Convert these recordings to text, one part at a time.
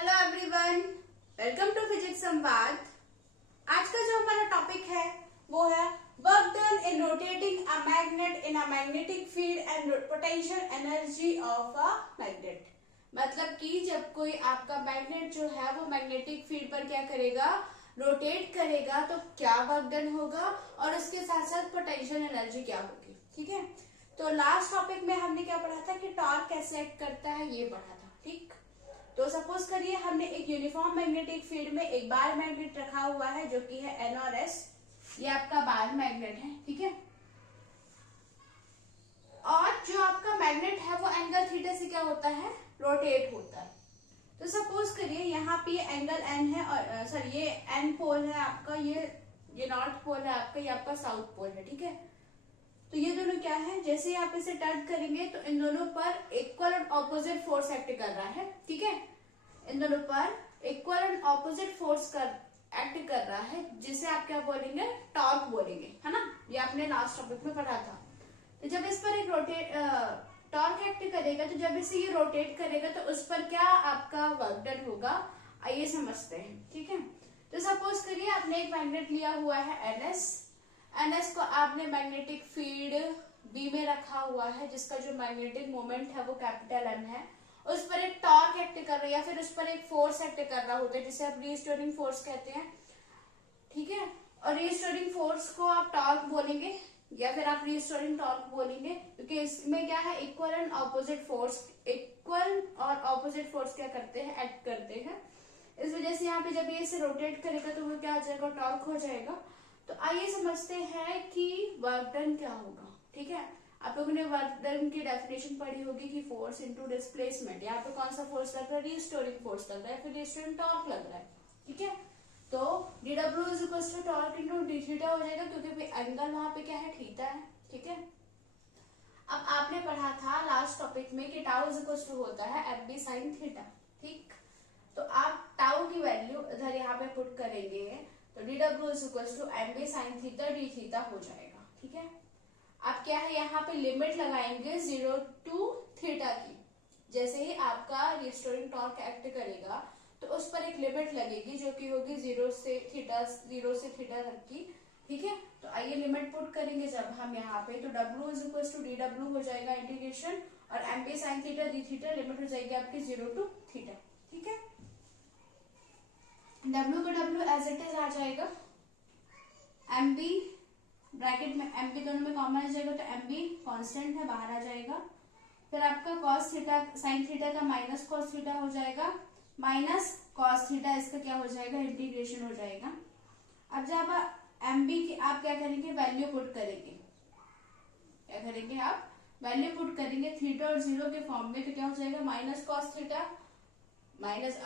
Hello everyone, welcome to physics Samvad. आज का जो हमारा टॉपिक है वो है work done in rotating a magnet in a magnetic field and potential energy of a magnet. मतलब कि जब कोई आपका मैग्नेट जो है वो मैग्नेटिक फील्ड पर क्या करेगा, रोटेट करेगा, तो क्या वर्क डन होगा और उसके साथ साथ पोटेंशियल एनर्जी क्या होगी। ठीक है, तो लास्ट टॉपिक में हमने क्या पढ़ा था कि टॉर्क कैसे एक्ट करता है, ये पढ़ा था। ठीक, तो सपोज करिए हमने एक यूनिफॉर्म मैग्नेटिक फील्ड में एक बार मैग्नेट रखा हुआ है जो कि है एन और एस। ये आपका बार मैग्नेट है, ठीक है। और जो आपका मैग्नेट है वो एंगल थीटा से क्या होता है, रोटेट होता है। तो सपोज करिए यहाँ पे ये एंगल एन है और सॉरी ये एन पोल है आपका, ये नॉर्थ पोल है आपका, ये आपका साउथ पोल है। ठीक है, तो ये दोनों क्या है, जैसे आप इसे टर्न करेंगे तो इन दोनों पर इक्वल और ऑपोजिट फोर्स एक्ट कर रहा है। ठीक है, इन दोनों पर equal and opposite force act कर रहा है, जिसे आप क्या बोलेंगे, टॉर्क बोलेंगे, है ना। ये आपने लास्ट टॉपिक में पढ़ा था। तो जब इस पर एक टॉर्क एक्ट करेगा, तो जब इसे ये रोटेट करेगा तो उस पर क्या आपका वर्क डन होगा, आइए समझते हैं। ठीक है, तो सपोज करिए आपने एक मैग्नेट लिया हुआ है एनएस को आपने मैग्नेटिक फील्ड बी में रखा हुआ है, जिसका जो मैग्नेटिक मोमेंट है वो कैपिटल एम है। उस पर एक टॉर्क एक्ट कर रहा है या फिर उस पर एक फोर्स एक्ट कर रहा होता है, जिसे आप रीस्टोरिंग फोर्स कहते हैं। ठीक है, और रीस्टोरिंग फोर्स को आप टॉर्क बोलेंगे या फिर आप रीस्टोरिंग टॉर्क बोलेंगे, क्योंकि इसमें क्या है, equal and opposite force, equal और ऑपोजिट फोर्स क्या करते हैं, एक्ट करते हैं। इस वजह से यहाँ पे जब ये इसे रोटेट करेगा तो वो क्या आ जाएगा, टॉर्क हो जाएगा। तो आइए समझते हैं कि वर्क डन क्या होगा। ठीक है, आप लोगों ने वर्क डन की डेफिनेशन पढ़ी होगी कि फोर्स इनटू डिस्प्लेसमेंट। यहाँ पे कौन सा फोर्स लग रहा है, रीस्टोरिंग फोर्स लग रहा है, फिर रीस्टोरिंग टॉर्क लग रहा है। ठीक है, तो dw is equal to torque into d theta हो जाएगा, क्योंकि एंगल वहां पे क्या है, थीटा है। ठीक है, अब आपने पढ़ा था लास्ट टॉपिक में कि टाउ इज इक्वल टू होता है एफ बी साइन थीटा। ठीक, तो आप टाउ की वैल्यू इधर यहाँ पे पुट करेंगे तो dw is equal to M B sine theta d theta हो जाएगा। ठीक है, आप क्या है यहाँ पे लिमिट लगाएंगे 0 टू थीटा की। जैसे ही आपका रिस्टोरिंग टॉर्क एक्ट करेगा तो उस पर एक लिमिट लगेगी जो कि होगी 0 से थीटा तक की। ठीक है, तो आइए लिमिट पुट करेंगे जब हम यहाँ पे, तो w is equal to d W हो जाएगा इंटीग्रेशन, और M P sine theta d theta limit हो जाएगी आपकी 0 टू थीटा। ठीक है, w का w एज इट इज आ जाएगा, एम बी ब्रैकेट में एम बी दोनों में कॉमन आ जाएगा, तो एम बी कॉन्स्टेंट है, बाहर आ जाएगा। फिर आपका कॉस थीटा साइन थीटा का माइनस कॉस थीटा हो जाएगा, माइनस कॉस थीटा, इसका क्या हो जाएगा, इंटीग्रेशन हो जाएगा। अब जब एम बी की आप क्या करेंगे, वैल्यू पुट करेंगे, क्या करेंगे आप, वैल्यू पुट करेंगे थीटा और 0 के फॉर्म में, तो क्या हो जाएगा, minus cos theta minus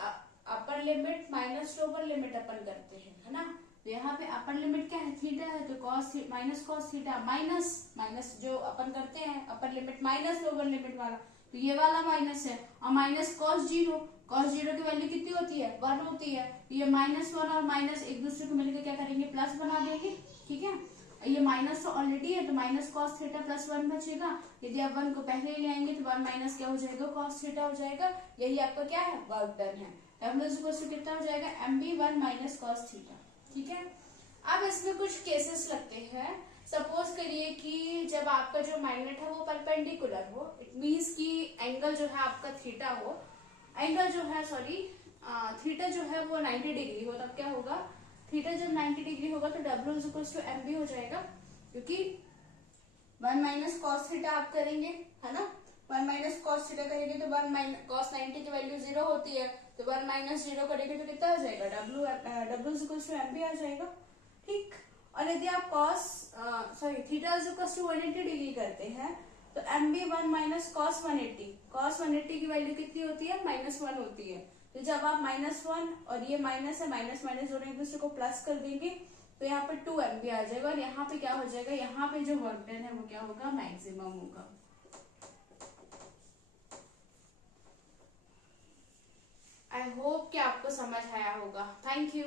upper limit minus lower limit अपन करते हैं, है ना। तो यहाँ पे अपर लिमिट क्या है, थीटा है, तो cos minus cos theta minus minus जो अपन करते हैं अपर लिमिट माइनस लोअर लिमिट वाला, तो ये वाला माइनस है, और माइनस कॉस जीरो की वैल्यू कितनी होती है, 1 होती है। तो ये -1 और माइनस एक दूसरे को मिलकर क्या करेंगे, प्लस बना देंगे। ठीक है, ये माइनस तो ऑलरेडी है, तो माइनस कॉस थीटा प्लस 1 बचेगा। यदि आप 1 को पहले ले आएंगे तो 1 माइनस क्या हो जाएगा, कॉस थीटा हो जाएगा। यही आपका क्या है, वर्क डन है। कितना हो जाएगा, M B 1 minus cos theta. ठीक है, अब इसमें कुछ केसेस लगते हैं। सपोज करिए कि जब आपका जो मैग्नेट है वो परपेंडिकुलर हो, इट मीन्स कि एंगल जो है आपका थीटा हो, एंगल जो है सॉरी थीटा जो है वो 90 डिग्री हो, तब क्या होगा, थीटा जब 90 डिग्री होगा तो W is equal to M B हो जाएगा, क्योंकि 1 माइनस कॉस थीटा आप करेंगे, है ना। 1 माइनस कॉस थीटा करेंगे तो 1 माइनस कॉस 90 की वैल्यू 0 होती है, तो 1 माइनस 0 करेंगे तो कितना आ जाएगा, W is equal to M B आ जाएगा। ठीक, और यदि आप theta is equal to 180 degree करते हैं तो एम बी 1 माइनस कॉस 180 की वैल्यू कितनी होती है, -1 होती है। तो जब आप -1 और ये माइनस है, माइनस माइनस दोनों एक दूसरे को प्लस कर देंगे तो यहाँ पे 2 एम बी आ जाएगा, और यहाँ पे क्या हो जाएगा, यहाँ पे जो वर्क डन है वो क्या होगा, मैक्सिमम होगा। आई होप कि आपको समझ आया होगा। Thank you.